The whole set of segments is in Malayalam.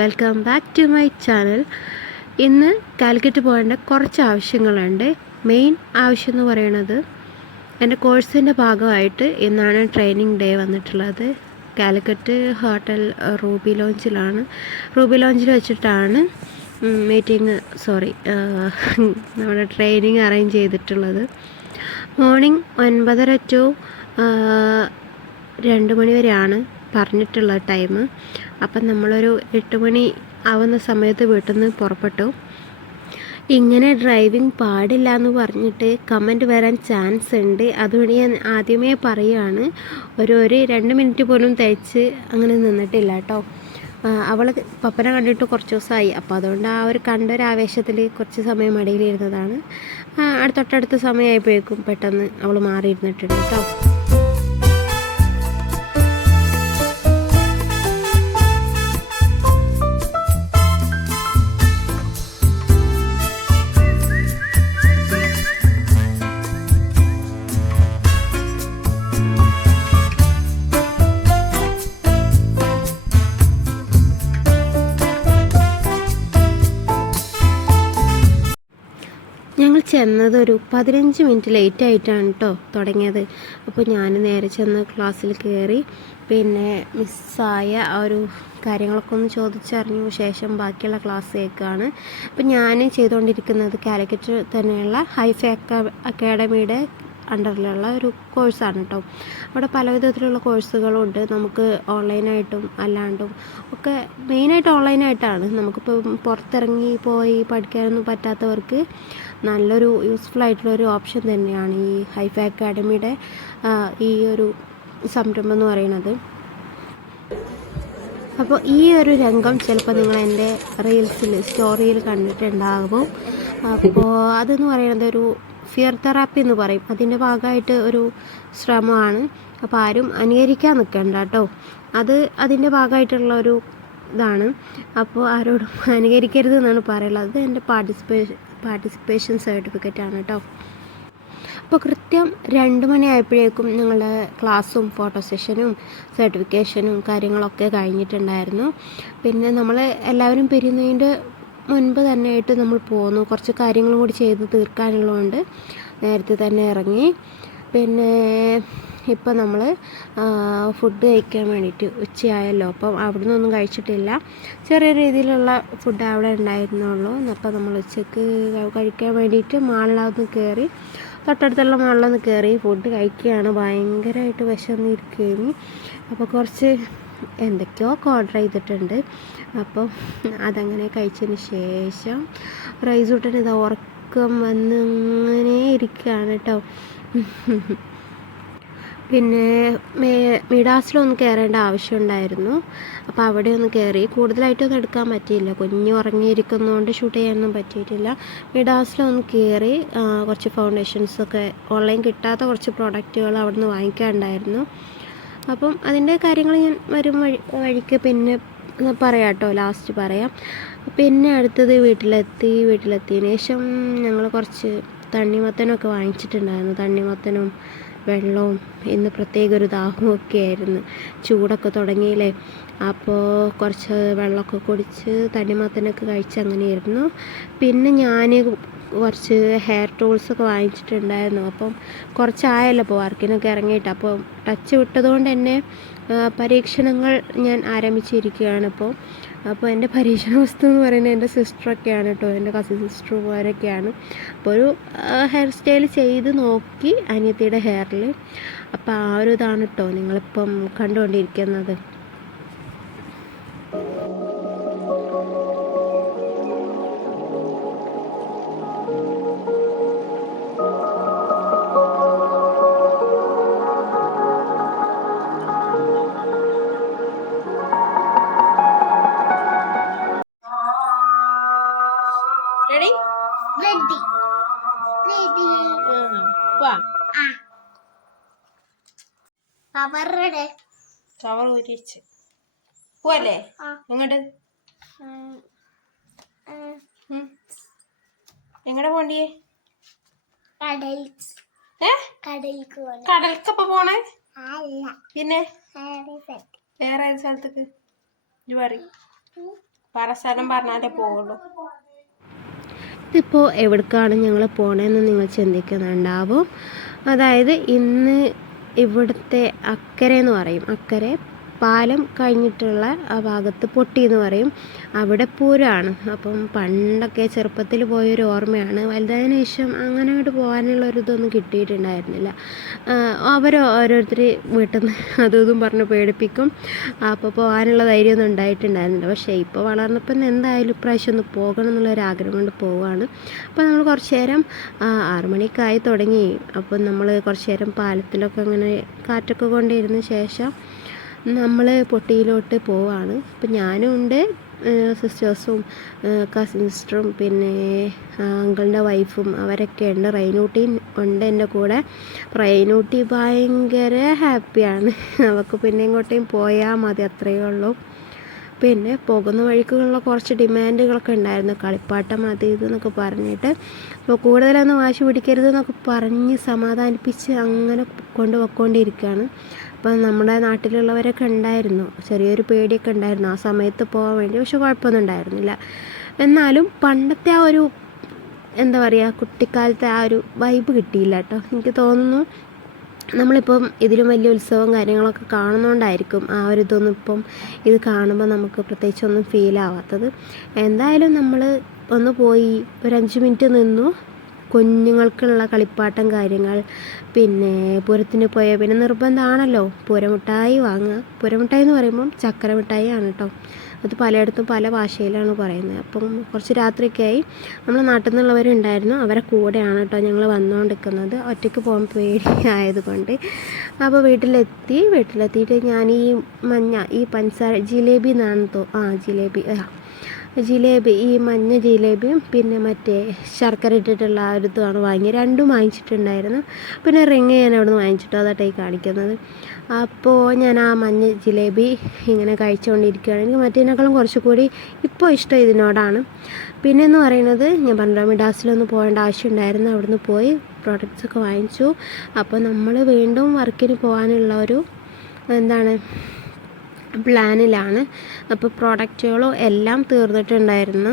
Welcome back to my channel. ഇന്ന് കാലിക്കറ്റ് പോകേണ്ട കുറച്ച് ആവശ്യങ്ങളുണ്ട്. മെയിൻ ആവശ്യം എന്ന് പറയുന്നത് എൻ്റെ കോഴ്സിൻ്റെ ഭാഗമായിട്ട് ഇന്നാണ് ട്രെയിനിങ് ഡേ വന്നിട്ടുള്ളത്. കാലിക്കറ്റ് ഹോട്ടൽ റൂബി ലോഞ്ചിൽ വെച്ചിട്ടാണ് നമ്മുടെ ട്രെയിനിങ് അറേഞ്ച് ചെയ്തിട്ടുള്ളത്. മോർണിംഗ് 9:30 to 2 മണി വരെയാണ് പറഞ്ഞിട്ടുള്ള ടൈം. അപ്പം നമ്മളൊരു 8 മണി ആവുന്ന സമയത്ത് വീട്ടിൽ നിന്ന് പുറപ്പെട്ടു. ഇങ്ങനെ ഡ്രൈവിംഗ് പാടില്ല എന്ന് പറഞ്ഞിട്ട് കമൻറ്റ് വരാൻ ചാൻസ് ഉണ്ട്. അതുകൊണ്ട് ഞാൻ ആദ്യമേ പറയുകയാണ്, ഒരു 2 മിനിറ്റ് പോലും തയ്ച്ച് അങ്ങനെ നിന്നിട്ടില്ല കേട്ടോ. അവൾ പപ്പനെ കണ്ടിട്ട് കുറച്ച് ദിവസമായി. അപ്പോൾ അതുകൊണ്ട് ആ ഒരു ആവേശത്തിൽ കുറച്ച് സമയം മടിയിലിരുന്നതാണ്. തൊട്ടടുത്ത സമയമായപ്പോഴേക്കും പെട്ടെന്ന് അവൾ മാറിയിരുന്നിട്ടുണ്ട് കേട്ടോ. ഞങ്ങൾ ചെന്നത് ഒരു 15 മിനിറ്റ് ലേറ്റ് ആയിട്ടാണ് കേട്ടോ തുടങ്ങിയത്. അപ്പോൾ ഞാൻ നേരെ ചെന്ന് ക്ലാസ്സിൽ കയറി, പിന്നെ മിസ്സായ ആ ഒരു കാര്യങ്ങളൊക്കെ ഒന്ന് ചോദിച്ചറിഞ്ഞു ശേഷം ബാക്കിയുള്ള ക്ലാസ് കേൾക്കുകയാണ്. അപ്പോൾ ഞാൻ ചെയ്തുകൊണ്ടിരിക്കുന്നത് കാലിക്കറ്റ് തന്നെയുള്ള ഹൈഫൈ അക്കാഡമിയുടെ അണ്ടറിലുള്ള ഒരു കോഴ്സാണ് കേട്ടോ. അവിടെ പല വിധത്തിലുള്ള കോഴ്സുകളുണ്ട്. നമുക്ക് ഓൺലൈനായിട്ടും അല്ലാണ്ടും ഒക്കെ. മെയിനായിട്ട് ഓൺലൈനായിട്ടാണ്. നമുക്കിപ്പോൾ പുറത്തിറങ്ങി പോയി പഠിക്കാനൊന്നും പറ്റാത്തവർക്ക് നല്ലൊരു യൂസ്ഫുൾ ആയിട്ടുള്ളൊരു ഓപ്ഷൻ തന്നെയാണ് ഈ ഹൈഫൈ അക്കാഡമിയുടെ ഈ ഒരു സംരംഭം എന്ന് പറയുന്നത്. അപ്പോൾ ഈ ഒരു രംഗം ചിലപ്പോൾ നിങ്ങൾ എൻ്റെ സ്റ്റോറിയിൽ കണ്ടിട്ടുണ്ടാകും. അപ്പോൾ അതെന്ന് പറയുന്നത് ഒരു ഫിയർ തെറാപ്പി എന്ന് പറയും. അതിൻ്റെ ഭാഗമായിട്ട് ഒരു ശ്രമമാണ്. അപ്പോൾ ആരും അനുകരിക്കാൻ നിൽക്കണ്ട കേട്ടോ. അതിൻ്റെ ഭാഗമായിട്ടുള്ള ഒരു ഇതാണ്. അപ്പോൾ ആരോടും അനുകരിക്കരുത് എന്നാണ് പറയുള്ളത്. അത് എൻ്റെ പാർട്ടിസിപ്പേഷൻ സർട്ടിഫിക്കറ്റ് ആണ് കേട്ടോ. അപ്പോൾ കൃത്യം 2 മണി ആയപ്പോഴേക്കും ഞങ്ങളുടെ ക്ലാസ്സും ഫോട്ടോ സെഷനും സർട്ടിഫിക്കേഷനും കാര്യങ്ങളൊക്കെ കഴിഞ്ഞിട്ടുണ്ടായിരുന്നു. പിന്നെ നമ്മൾ എല്ലാവരും പിരിയുന്നതിൻ്റെ മുൻപ് തന്നെ ആയിട്ട് നമ്മൾ പോന്നു. കുറച്ച് കാര്യങ്ങളും കൂടി ചെയ്ത് തീർക്കാനുള്ളതുകൊണ്ട് നേരത്തെ തന്നെ ഇറങ്ങി. പിന്നെ ഇപ്പം നമ്മൾ ഫുഡ് കഴിക്കാൻ വേണ്ടിയിട്ട് ഉച്ചയായല്ലോ. അപ്പം അവിടെ നിന്നൊന്നും കഴിച്ചിട്ടില്ല. ചെറിയ രീതിയിലുള്ള ഫുഡ് അവിടെ ഉണ്ടായിരുന്നുള്ളൂ. അപ്പോൾ നമ്മൾ ഉച്ചയ്ക്ക് കഴിക്കാൻ വേണ്ടിയിട്ട് മാളിലൊന്ന് കയറി, തൊട്ടടുത്തുള്ള മാളിലൊന്ന് കയറി ഫുഡ് കഴിക്കുകയാണ്. ഭയങ്കരമായിട്ട് വിശന്നിരിക്കുകയാണ്. അപ്പോൾ കുറച്ച് എന്തൊക്കെയോ ഓർഡർ ചെയ്തിട്ടുണ്ട്. അപ്പോൾ അതങ്ങനെ കഴിച്ചതിന് ശേഷം റൈസൂട്ടൻ ഇത് ഉറക്കം വന്ന് ഇങ്ങനെ ഇരിക്കുകയാണ് കേട്ടോ. പിന്നെ മിഡാസിലൊന്ന് കയറേണ്ട ആവശ്യമുണ്ടായിരുന്നു. അപ്പോൾ അവിടെ ഒന്ന് കയറി. കൂടുതലായിട്ടൊന്നും എടുക്കാൻ പറ്റിയില്ല, കുഞ്ഞ് ഉറങ്ങിയിരിക്കുന്നതുകൊണ്ട് ഷൂട്ട് ചെയ്യാനൊന്നും പറ്റിയിട്ടില്ല. മിഡാസിലൊന്ന് കയറി കുറച്ച് ഫൗണ്ടേഷൻസൊക്കെ ഓൺലൈൻ കിട്ടാത്ത കുറച്ച് പ്രോഡക്റ്റുകൾ അവിടെ നിന്ന് വാങ്ങിക്കാനുണ്ടായിരുന്നു. അപ്പം അതിൻ്റെ കാര്യങ്ങൾ ഞാൻ വഴിക്ക് പിന്നെ പറയാം കേട്ടോ, ലാസ്റ്റ് പറയാം. പിന്നെ അടുത്തത് വീട്ടിലെത്തിയതിന് ശേഷം ഞങ്ങൾ കുറച്ച് തണ്ണിമത്തനൊക്കെ വാങ്ങിച്ചിട്ടുണ്ടായിരുന്നു. തണ്ണിമത്തനും വെള്ളവും. ഇന്ന് പ്രത്യേക ഒരു ദാഹവും ഒക്കെ ആയിരുന്നു. ചൂടൊക്കെ തുടങ്ങിയില്ലേ. അപ്പോൾ കുറച്ച് വെള്ളമൊക്കെ കുടിച്ച് തണ്ണിമത്തനൊക്കെ കഴിച്ച് അങ്ങനെയായിരുന്നു. പിന്നെ ഞാൻ കുറച്ച് ഹെയർ ടൂൾസൊക്കെ വാങ്ങിച്ചിട്ടുണ്ടായിരുന്നു. അപ്പം കുറച്ചായല്ലോ ഇപ്പോൾ വർക്കിനൊക്കെ ഇറങ്ങിയിട്ട്. അപ്പോൾ ടച്ച് വിട്ടതുകൊണ്ട് തന്നെ പരീക്ഷണങ്ങൾ ഞാൻ ആരംഭിച്ചിരിക്കുകയാണ്. അപ്പോൾ എൻ്റെ പരീക്ഷണ വസ്തു എന്ന് പറയുന്നത് എൻ്റെ സിസ്റ്ററൊക്കെയാണ് കേട്ടോ. എൻ്റെ കസിൻ സിസ്റ്റർമാരൊക്കെയാണ്. അപ്പോൾ ഒരു ഹെയർ സ്റ്റൈൽ ചെയ്ത് നോക്കി അനിയത്തിയുടെ ഹെയറിൽ. അപ്പോൾ ആ ഒരു ഇതാണ് കേട്ടോ നിങ്ങളിപ്പം കണ്ടുകൊണ്ടിരിക്കുന്നത്. കവർ ഊരിച്ച് പോവല്ലേ? എങ്ങോട്ട് പോണ്ടിയേ? കടൽക്കപ്പ പോണേ? പിന്നെ വേറെ ഏത് സ്ഥലത്തേക്ക് പറയും? സ്ഥലം പറഞ്ഞാലേ പോവുള്ളൂ. ഇതിപ്പോൾ എവിടേക്കാണ് ഞങ്ങൾ പോകണമെന്ന് നിങ്ങൾ ചിന്തിക്കുന്നുണ്ടാവും. അതായത് ഇന്ന് ഇവിടുത്തെ അക്കരെ എന്ന് പറയും, അക്കരെ പാലം കഴിഞ്ഞിട്ടുള്ള ആ ഭാഗത്ത് പൊട്ടി എന്ന് പറയും, അവിടെ പൂരമാണ്. അപ്പം പണ്ടൊക്കെ ചെറുപ്പത്തിൽ പോയൊരു ഓർമ്മയാണ്. വലുതായതിനു ശേഷം അങ്ങനെ അങ്ങോട്ട് പോകാനുള്ളൊരിതൊന്നും കിട്ടിയിട്ടുണ്ടായിരുന്നില്ല. ഓരോരുത്തർ വീട്ടിൽ നിന്ന് അതും ഇതും പറഞ്ഞ് പേടിപ്പിക്കും. അപ്പോൾ പോകാനുള്ള ധൈര്യമൊന്നും ഉണ്ടായിട്ടുണ്ടായിരുന്നില്ല. പക്ഷേ ഇപ്പോൾ വളർന്നപ്പോൾ എന്തായാലും ഇപ്രാവശ്യം ഒന്ന് പോകണം എന്നുള്ളൊരാഗ്രഹം കൊണ്ട് പോവുകയാണ്. അപ്പോൾ നമ്മൾ കുറച്ച് നേരം 6 മണിക്കായി തുടങ്ങി. അപ്പം നമ്മൾ കുറച്ച് നേരം പാലത്തിലൊക്കെ അങ്ങനെ കാറ്റൊക്കെ കൊണ്ടിരുന്ന ശേഷം നമ്മൾ പൊട്ടിയിലോട്ട് പോവാണ്. ഇപ്പം ഞാനും ഉണ്ട്, സിസ്റ്റേഴ്സും കസിൻ സിസ്റ്ററും പിന്നെ അങ്കിളിൻ്റെ വൈഫും അവരൊക്കെ ഉണ്ട്. റൈനൂട്ടി ഉണ്ട് എൻ്റെ കൂടെ. റൈനൂട്ടി ഭയങ്കര ഹാപ്പിയാണ്. അവൾക്ക് പിന്നെ ഇങ്ങോട്ടേയും പോയാൽ മതി, അത്രയേ ഉള്ളൂ. പിന്നെ പോകുന്ന വഴിക്കുള്ള കുറച്ച് ഡിമാൻഡുകളൊക്കെ ഉണ്ടായിരുന്നു, കളിപ്പാട്ടം അത് ഇതെന്നൊക്കെ പറഞ്ഞിട്ട്. അപ്പോൾ കൂടുതലൊന്നും വാശി പിടിക്കരുതെന്നൊക്കെ പറഞ്ഞ് സമാധാനിപ്പിച്ച് അങ്ങനെ കൊണ്ടുപോയിക്കൊണ്ടിരിക്കുകയാണ്. അപ്പം നമ്മുടെ നാട്ടിലുള്ളവരൊക്കെ ഉണ്ടായിരുന്നു, ചെറിയൊരു പേടിയൊക്കെ ഉണ്ടായിരുന്നു ആ സമയത്ത് പോകാൻ വേണ്ടി. പക്ഷെ കുഴപ്പമൊന്നും ഉണ്ടായിരുന്നില്ല. എന്നാലും പണ്ടത്തെ ആ ഒരു എന്താ പറയുക, കുട്ടിക്കാലത്തെ ആ ഒരു വൈബ് കിട്ടിയില്ല കേട്ടോ. എനിക്ക് തോന്നുന്നു നമ്മളിപ്പം ഇതിലും വലിയ ഉത്സവം കാര്യങ്ങളൊക്കെ കാണുന്നതുകൊണ്ടായിരിക്കും ആ ഒരു ഇതൊന്നും ഇപ്പം ഇത് കാണുമ്പോൾ നമുക്ക് പ്രത്യേകിച്ചൊന്നും ഫീൽ ആവാത്തത്. എന്തായാലും നമ്മൾ ഒന്ന് പോയി ഒരു 5 മിനിറ്റ് നിന്നു. കുഞ്ഞുങ്ങൾക്കുള്ള കളിപ്പാട്ടം കാര്യങ്ങൾ, പിന്നെ പൂരത്തിന് പോയ പിന്നെ നിർബന്ധമാണല്ലോ പൂരമിഠായി വാങ്ങുക. പൂരമിഠായി എന്ന് പറയുമ്പം ചക്കര മിഠായി ആണ് കേട്ടോ. അത് പലയിടത്തും പല ഭാഷയിലാണ് പറയുന്നത്. അപ്പം കുറച്ച് രാത്രിയൊക്കെ ആയി. നമ്മൾ നാട്ടിൽ നിന്നുള്ളവരുണ്ടായിരുന്നു, അവരെ കൂടെയാണ് കേട്ടോ ഞങ്ങൾ വന്നുകൊണ്ടിരിക്കുന്നത്. ഒറ്റയ്ക്ക് പോകാൻ പേടിയായതുകൊണ്ട്. അപ്പോൾ വീട്ടിലെത്തിയിട്ട് ഞാൻ ഈ ഈ പഞ്ചസാര ജിലേബി എന്നാണ് ജിലേബി ഈ മഞ്ഞ ജിലേബിയും പിന്നെ മറ്റേ ശർക്കര ഇട്ടിട്ടുള്ള ആ ഒരു ഇതാണ് വാങ്ങി. രണ്ടും വാങ്ങിച്ചിട്ടുണ്ടായിരുന്നു. പിന്നെ റിങ് ഞാൻ അവിടെ നിന്ന് വാങ്ങിച്ചിട്ടു, അതായിട്ടായി കാണിക്കുന്നത്. അപ്പോൾ ഞാൻ ആ മഞ്ഞ ജിലേബി ഇങ്ങനെ കഴിച്ചുകൊണ്ടിരിക്കുകയാണ്. എനിക്ക് മറ്റേതിനേക്കാളും കുറച്ചുകൂടി ഇപ്പോൾ ഇഷ്ടം ഇതിനോടാണ്. പിന്നെ എന്ന് പറയുന്നത് ഞാൻ പറഞ്ഞ മിഡാസിലൊന്ന് പോകേണ്ട ആവശ്യമുണ്ടായിരുന്നു. അവിടുന്ന് പോയി പ്രോഡക്റ്റ്സൊക്കെ വാങ്ങിച്ചു. അപ്പോൾ നമ്മൾ വീണ്ടും വർക്കിന് പോകാനുള്ള ഒരു പ്ലാനിലാണ്. അപ്പോൾ പ്രോഡക്റ്റുകളും എല്ലാം തീർന്നിട്ടുണ്ടായിരുന്നു.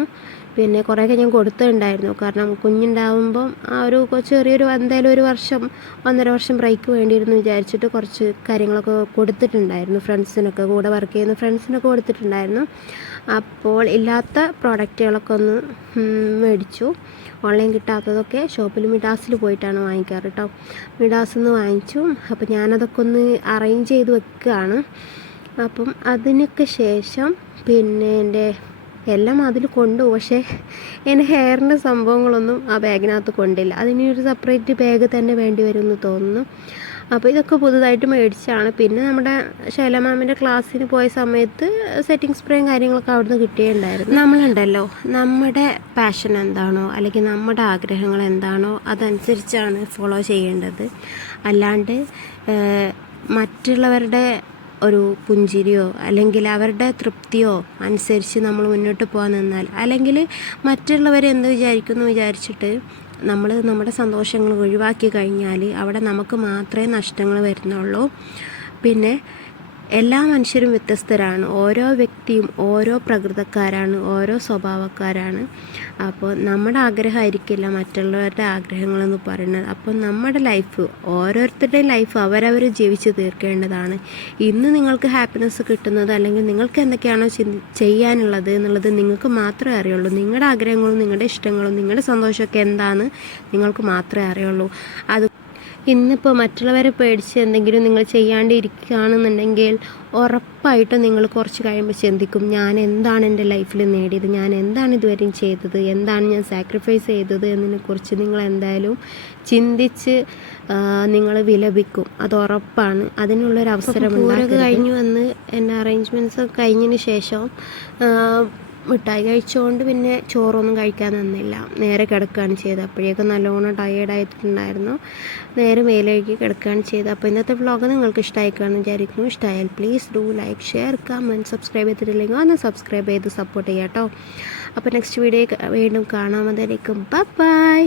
പിന്നെ കുറേയൊക്കെ ഞാൻ കൊടുത്തിട്ടുണ്ടായിരുന്നു. കാരണം കുഞ്ഞുണ്ടാവുമ്പം ആ ഒരു ചെറിയൊരു എന്തായാലും 1.5 വർഷം ബ്രേക്ക് വേണ്ടിയിരുന്നു വിചാരിച്ചിട്ട് കുറച്ച് കാര്യങ്ങളൊക്കെ കൊടുത്തിട്ടുണ്ടായിരുന്നു. ഫ്രണ്ട്സിനൊക്കെ കൂടെ വർക്ക് ചെയ്യുന്ന ഫ്രണ്ട്സിനൊക്കെ കൊടുത്തിട്ടുണ്ടായിരുന്നു. അപ്പോൾ ഇല്ലാത്ത പ്രോഡക്റ്റുകളൊക്കെ ഒന്ന് മേടിച്ചു. ഓൺലൈൻ കിട്ടാത്തതൊക്കെ ഷോപ്പിൽ മിഡാസിൽ പോയിട്ടാണ് വാങ്ങിക്കാറ് കേട്ടോ. മിഡാസിൽ നിന്ന് വാങ്ങിച്ചു. അപ്പോൾ ഞാനതൊക്കെ ഒന്ന് അറേഞ്ച് ചെയ്ത് വെക്കുകയാണ്. അപ്പം അതിനൊക്കെ ശേഷം പിന്നെ എൻ്റെ എല്ലാം അതിൽ കൊണ്ടു. പക്ഷേ എൻ്റെ ഹെയറിൻ്റെ സംഭവങ്ങളൊന്നും ആ ബാഗിനകത്ത് കൊണ്ടില്ല. അതിനൊരു സെപ്പറേറ്റ് ബാഗ് തന്നെ വേണ്ടി വരുമെന്ന് തോന്നുന്നു. അപ്പോൾ ഇതൊക്കെ പുതുതായിട്ട് മേടിച്ചാണ്. പിന്നെ നമ്മുടെ ശൈല മാമിൻ്റെ ക്ലാസ്സിന് പോയ സമയത്ത് സെറ്റിംഗ് സ്പ്രേയും കാര്യങ്ങളൊക്കെ അവിടുന്ന് കിട്ടിയിട്ടുണ്ടായിരുന്നു. നമ്മളുണ്ടല്ലോ, നമ്മുടെ പാഷൻ എന്താണോ അല്ലെങ്കിൽ നമ്മുടെ ആഗ്രഹങ്ങൾ എന്താണോ അതനുസരിച്ചാണ് ഫോളോ ചെയ്യേണ്ടത്. അല്ലാണ്ട് മറ്റുള്ളവരുടെ ഒരു പുഞ്ചിരിയോ അല്ലെങ്കിൽ അവരുടെ തൃപ്തിയോ അനുസരിച്ച് നമ്മൾ മുന്നോട്ട് പോകാൻ നിന്നാൽ, അല്ലെങ്കിൽ മറ്റുള്ളവരെന്ത് വിചാരിക്കുന്നു വിചാരിച്ചിട്ട് നമ്മൾ നമ്മുടെ സന്തോഷങ്ങൾ ഒഴിവാക്കി കഴിഞ്ഞാൽ അവിടെ നമുക്ക് മാത്രമേ നഷ്ടങ്ങൾ വരുന്നുള്ളൂ. പിന്നെ എല്ലാ മനുഷ്യരും വ്യത്യസ്തരാണ്. ഓരോ വ്യക്തിയും ഓരോ പ്രകൃതക്കാരാണ്, ഓരോ സ്വഭാവക്കാരാണ്. അപ്പോൾ നമ്മുടെ ആഗ്രഹമായിരിക്കില്ല മറ്റുള്ളവരുടെ ആഗ്രഹങ്ങളെന്ന് പറയുന്നത്. അപ്പോൾ നമ്മുടെ ലൈഫ്, ഓരോരുത്തരുടെയും ലൈഫ് അവരവർ ജീവിച്ച് തീർക്കേണ്ടതാണ്. ഇന്ന് നിങ്ങൾക്ക് ഹാപ്പിനെസ് കിട്ടുന്നത് അല്ലെങ്കിൽ നിങ്ങൾക്ക് എന്തൊക്കെയാണോ ചെയ്യാനുള്ളത് എന്നുള്ളത് നിങ്ങൾക്ക് മാത്രമേ അറിയുള്ളൂ. നിങ്ങളുടെ ആഗ്രഹങ്ങളും നിങ്ങളുടെ ഇഷ്ടങ്ങളും നിങ്ങളുടെ സന്തോഷമൊക്കെ എന്താണെന്ന് നിങ്ങൾക്ക് മാത്രമേ അറിയുള്ളൂ. അത് ഇന്നിപ്പോൾ മറ്റുള്ളവരെ പേടിച്ച് എന്തെങ്കിലും നിങ്ങൾ ചെയ്യാണ്ടിരിക്കുകയാണെന്നുണ്ടെങ്കിൽ ഉറപ്പായിട്ടും നിങ്ങൾ കുറച്ച് കഴിയുമ്പോൾ ചിന്തിക്കും, ഞാൻ എന്താണ് എൻ്റെ ലൈഫിൽ നേടിയത്, ഞാൻ എന്താണ് ഇതുവരെയും ചെയ്തത്, എന്താണ് ഞാൻ സാക്രിഫൈസ് ചെയ്തത് എന്നതിനെക്കുറിച്ച് നിങ്ങൾ എന്തായാലും ചിന്തിച്ച് നിങ്ങൾ വിലപിക്കും. അത് ഉറപ്പാണ്. അതിനുള്ളൊരു അവസരം കഴിഞ്ഞു വന്ന് എൻ്റെ അറേഞ്ച്മെൻറ്റ്സ് കഴിഞ്ഞതിന് ശേഷം മിഠായി കഴിച്ചുകൊണ്ട് പിന്നെ ചോറൊന്നും കഴിക്കാൻ നിന്നില്ല, നേരെ കിടക്കുകയാണ് ചെയ്തത്. അപ്പോഴേക്കും നല്ലോണം ടയേർഡായിട്ടുണ്ടായിരുന്നു. നേരെ മേലേക്ക് കിടക്കുകയാണ് ചെയ്തത്. അപ്പോൾ ഇന്നത്തെ വ്ളോഗ് നിങ്ങൾക്ക് ഇഷ്ടമായിക്കാണെന്ന് വിചാരിക്കുന്നു. ഇഷ്ടമായാൽ please do like, share, comment, subscribe ചെയ്തിട്ടില്ലെങ്കിൽ ഒന്ന് സബ്സ്ക്രൈബ് ചെയ്ത് സപ്പോർട്ട് ചെയ്യാം കേട്ടോ. അപ്പോൾ നെക്സ്റ്റ് വീഡിയോ വീണ്ടും കാണാൻ. ബൈ.